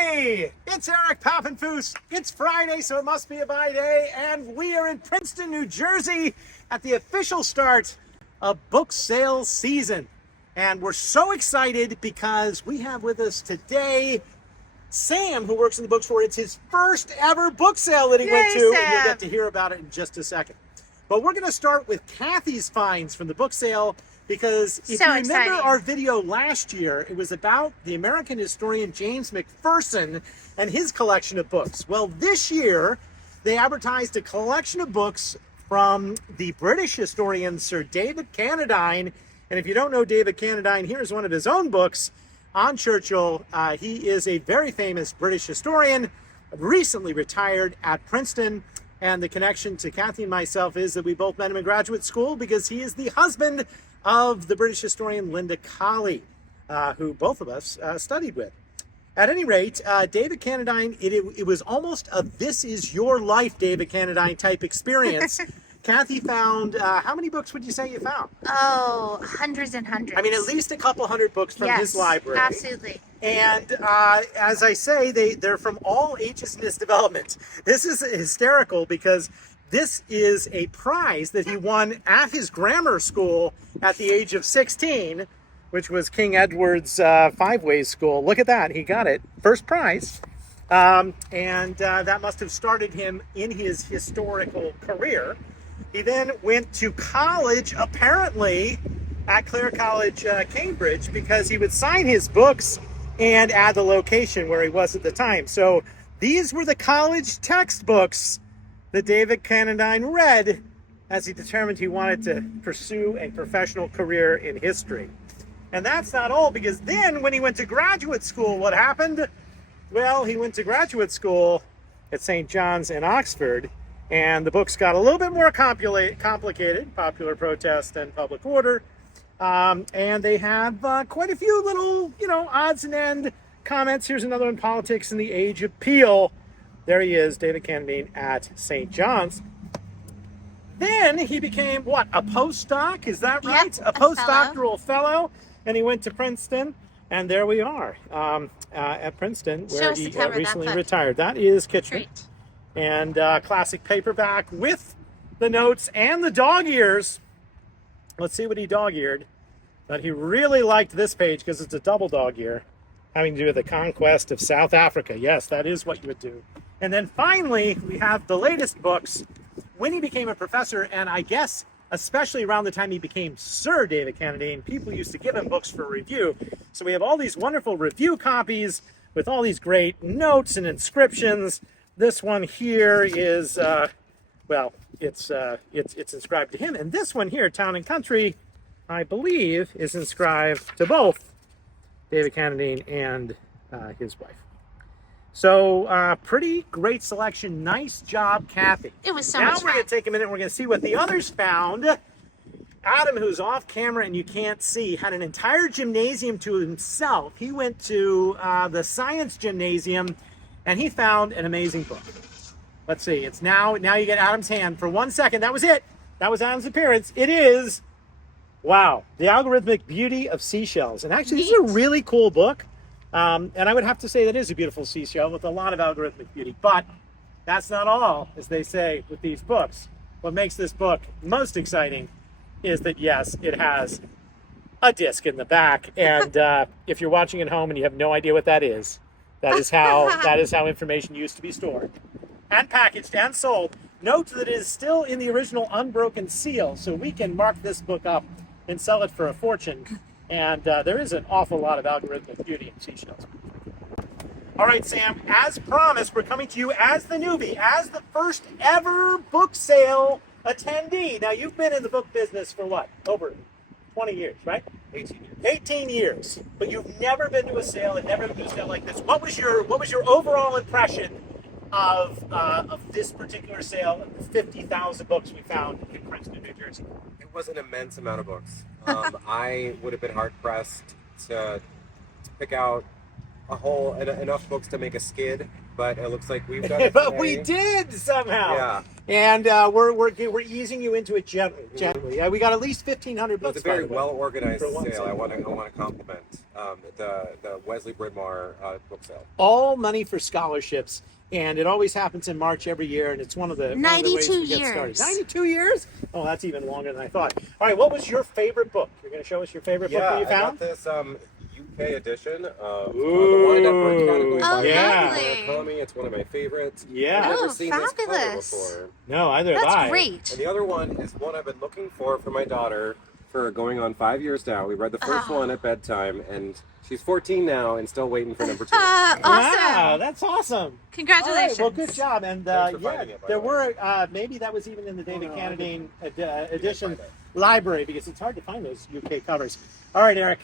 Hey, it's Eric Pappenfuss. It's Friday, so it must be a bye day, and we are in Princeton, New Jersey at the official start of book sale season. And we're so excited because we have with us today Sam, who works in the bookstore. It's his first ever book sale that he went to, Sam. and you'll get to hear about it in just a second. But we're going to start with Kathy's finds from the book sale, because if you remember our video last year, it was about the American historian James McPherson and his collection of books. Well, this year, they advertised a collection of books from the British historian Sir David Cannadine. And if you don't know David Cannadine, here's one of his own books on Churchill. He is a very famous British historian, recently retired at Princeton. And the connection to Kathy and myself is that we both met him in graduate school because he is the husband of the British historian Linda Colley, who both of us studied with. At any rate, David Cannadine, it was almost a This Is Your Life David Cannadine type experience. Kathy found, how many books would you say you found? Oh, hundreds and hundreds. I mean, at least a couple hundred books from his library. Absolutely. And as I say, they're from all ages in his development. This is hysterical because this is a prize that he won at his grammar school at the age of 16, which was King Edward's Five-Ways School. Look at that. He got it. First prize. And that must have started him in his historical career. He then went to college, apparently, at Clare College, Cambridge, because he would sign his books and add the location where he was at the time. So these were the college textbooks that David Cannadine read as he determined he wanted to pursue a professional career in history. And that's not all, because then when he went to graduate school, what happened? Well, he went to graduate school at St. John's in Oxford, and the books got a little bit more complicated, popular protest and public order, and they have quite a few little, odds and end comments. Here's another one, Politics in the Age of Peel. There he is, David Cannadine at St. John's. Then he became, what, a postdoc? Is that right? Yep, a postdoctoral fellow. And he went to Princeton. And there we are at Princeton, where he recently retired. That is Kitchener. Great. And classic paperback with the notes and the dog ears. Let's see what he dog-eared. But he really liked this page because it's a double dog ear, having to do with the conquest of South Africa. Yes, that is what you would do. And then finally, we have the latest books. When he became a professor, and I guess especially around the time he became Sir David Cannadine, people used to give him books for review. So we have all these wonderful review copies with all these great notes and inscriptions. This one here is, it's inscribed to him. And this one here, Town and Country, I believe, is inscribed to both David Cannadine and his wife. So, pretty great selection. Nice job, Kathy. It was so now much fun. We're going to take a minute and we're going to see what the others found. Adam, who's off camera and you can't see, had an entire gymnasium to himself. He went to the science gymnasium and he found an amazing book. Let's see. It's now you get Adam's hand for 1 second. That was it. That was Adam's appearance. It is, wow, The Algorithmic Beauty of Seashells. And actually, this is a really cool book. And I would have to say that is a beautiful seashell with a lot of algorithmic beauty. But that's not all, as they say with these books. What makes this book most exciting is that, yes, it has a disc in the back. And if you're watching at home and you have no idea what that is how information used to be stored and packaged and sold. Note that it is still in the original unbroken seal, so we can mark this book up and sell it for a fortune. And there is an awful lot of algorithmic beauty in seashells. All right, Sam, as promised, we're coming to you as the newbie, as the first ever book sale attendee. Now, you've been in the book business for what? Over 20 years, right? 18 years. 18 years. But you've never been to a sale and never been to a sale like this. What was your overall impression of this particular sale and the 50,000 books we found in Princeton, New Jersey? It was an immense amount of books. I would have been hard pressed to pick out enough books to make a skid, but it looks like we've done it But today. we did somehow. Yeah. And we're easing you into it gently. We got at least 1,500 It was books. a very by the way, well organized for one sale. sale. I want to compliment the Wesley Bryn Mawr book sale. All money for scholarships, and it always happens in March every year, and it's one of the 92 ways we get started. years. 92 years? Oh, that's even longer than I thought. All right, what was your favorite book? You're going to show us your favorite book that you I found? got this UK edition of Ooh. the Wind-Up Bird category Oh, by yeah. lovely. Economy. It's one of my favorites. Yeah. I've Oh, never seen this cover fabulous. before. No, either have I. That's great. And the other one is one I've been looking for my daughter for going on 5 years now. We read the first one at bedtime, and she's 14 now and still waiting for number 2. Awesome. Wow, that's awesome. Congratulations. All right, well, good job. And Thanks for yeah, finding it, by there the way. were maybe that was even in the David Cannadine edition find it. library, because it's hard to find those UK covers. All right, Eric,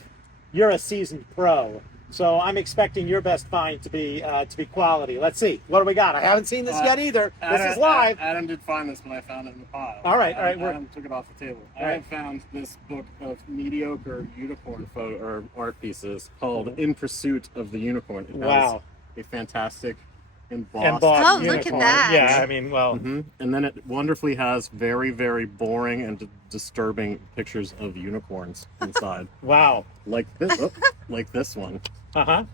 you're a seasoned pro, so I'm expecting your best find to be quality. Let's see, what do we got? I haven't seen this yet either. This is live. Adam did find this, but I found it in the pile. All right, all right, we're- Adam took it off the table. All I right. have found this book of mediocre unicorn photo or art pieces called "In Pursuit of the Unicorn." It has Wow. a fantastic embossed. Embossed Oh, look at unicorn. that. Yeah, I mean, well, Mhm. And then it wonderfully has very, very boring and disturbing pictures of unicorns inside, wow. like this. Like this one. Uh-huh.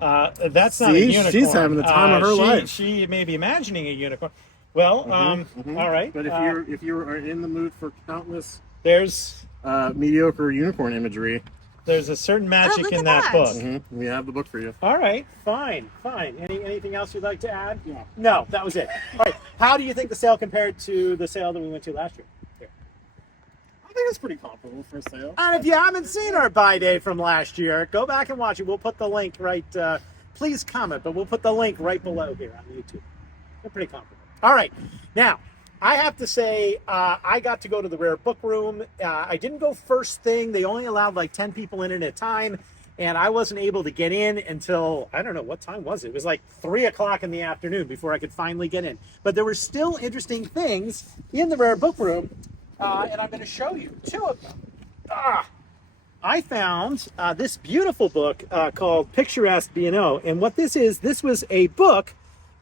That's not a See? unicorn. She's having the time of her life. She may be imagining a unicorn. Well, Mhm. all right. But if you are in the mood for countless there's mediocre unicorn imagery, a certain magic look in at that that. book. we have the book for you. All right, fine. Anything else you'd like to add? Yeah. No, that was it. All right. How do you think the sale compared to the sale that we went to last year? Here. I think it's pretty comparable for sale. And if you haven't seen our buy day from last year, go back and watch it. We'll put the link right. Please comment, but we'll put the link right below here on YouTube. They're pretty comparable. All right. Now, I have to say, I got to go to the Rare Book Room. I didn't go first thing. They only allowed like 10 people in at a time. And I wasn't able to get in until, I don't know, what time was it? It was like 3 o'clock in the afternoon before I could finally get in. But there were still interesting things in the Rare Book Room. And I'm going to show you 2 of them. I found this beautiful book called Picturesque B&O. And what this was a book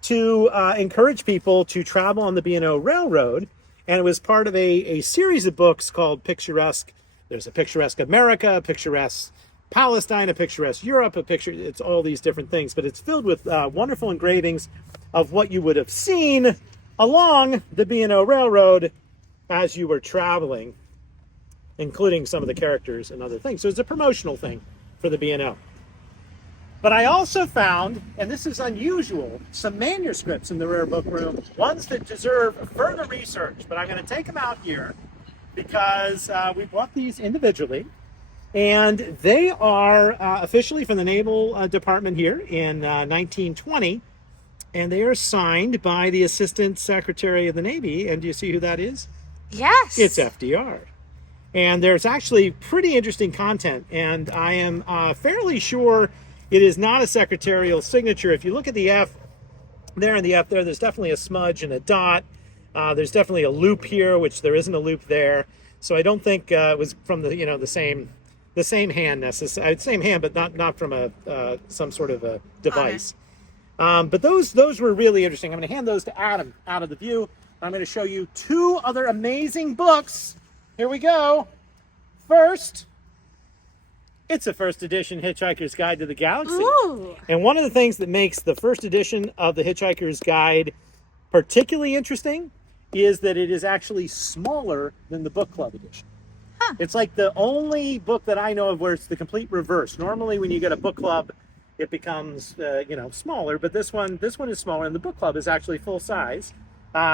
to encourage people to travel on the B&O Railroad. And it was part of a series of books called Picturesque. There's a Picturesque America, a Picturesque Palestine, a Picturesque Europe, it's all these different things. But it's filled with wonderful engravings of what you would have seen along the B&O Railroad as you were traveling, including some of the characters and other things. So it's a promotional thing for the B&O. But I also found, and this is unusual, some manuscripts in the Rare Book Room, ones that deserve further research. But I'm going to take them out here because we bought these individually. And they are officially from the Naval Department here in 1920. And they are signed by the Assistant Secretary of the Navy. And do you see who that is? Yes. It's FDR. And there's actually pretty interesting content. And I am fairly sure it is not a secretarial signature. If you look at the F there and the F there, there's definitely a smudge and a dot. There's definitely a loop here, which there isn't a loop there. So I don't think it was from the same hand necessarily. Same hand, but not from some sort of a device. But those were really interesting. I'm going to hand those to Adam out of the view. I'm going to show you 2 other amazing books. Here we go. First, it's a first edition Hitchhiker's Guide to the Galaxy. Ooh. And one of the things that makes the first edition of the Hitchhiker's Guide particularly interesting is that it is actually smaller than the book club edition. Huh. It's like the only book that I know of where it's the complete reverse. Normally when you get a book club, it becomes smaller, but this one is smaller, and the book club is actually full size.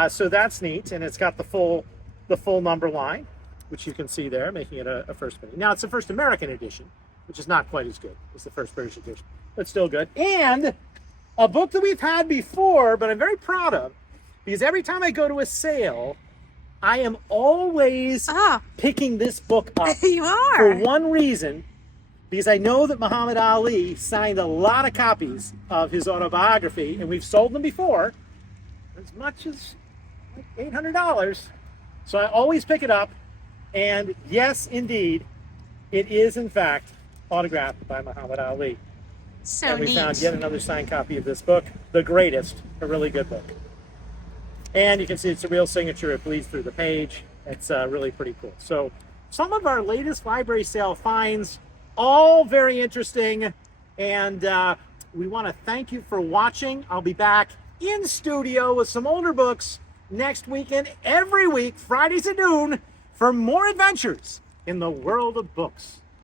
So that's neat, and it's got the full number line, which you can see there, making it a first edition. Now it's the first American edition, which is not quite as good as the first British edition, but still good. And a book that we've had before, but I'm very proud of, because every time I go to a sale, I am always picking this book up You are. for one reason, because I know that Muhammad Ali signed a lot of copies of his autobiography, and we've sold them before, as much as like $800. So I always pick it up, and yes, indeed, it is in fact autographed by Muhammad Ali. So and we neat. found yet another signed copy of this book, The Greatest, a really good book. And you can see it's a real signature. It bleeds through the page. It's really pretty cool. So some of our latest library sale finds, all very interesting. And we want to thank you for watching. I'll be back in studio with some older books next weekend, every week, Fridays at noon, for more adventures in the world of books.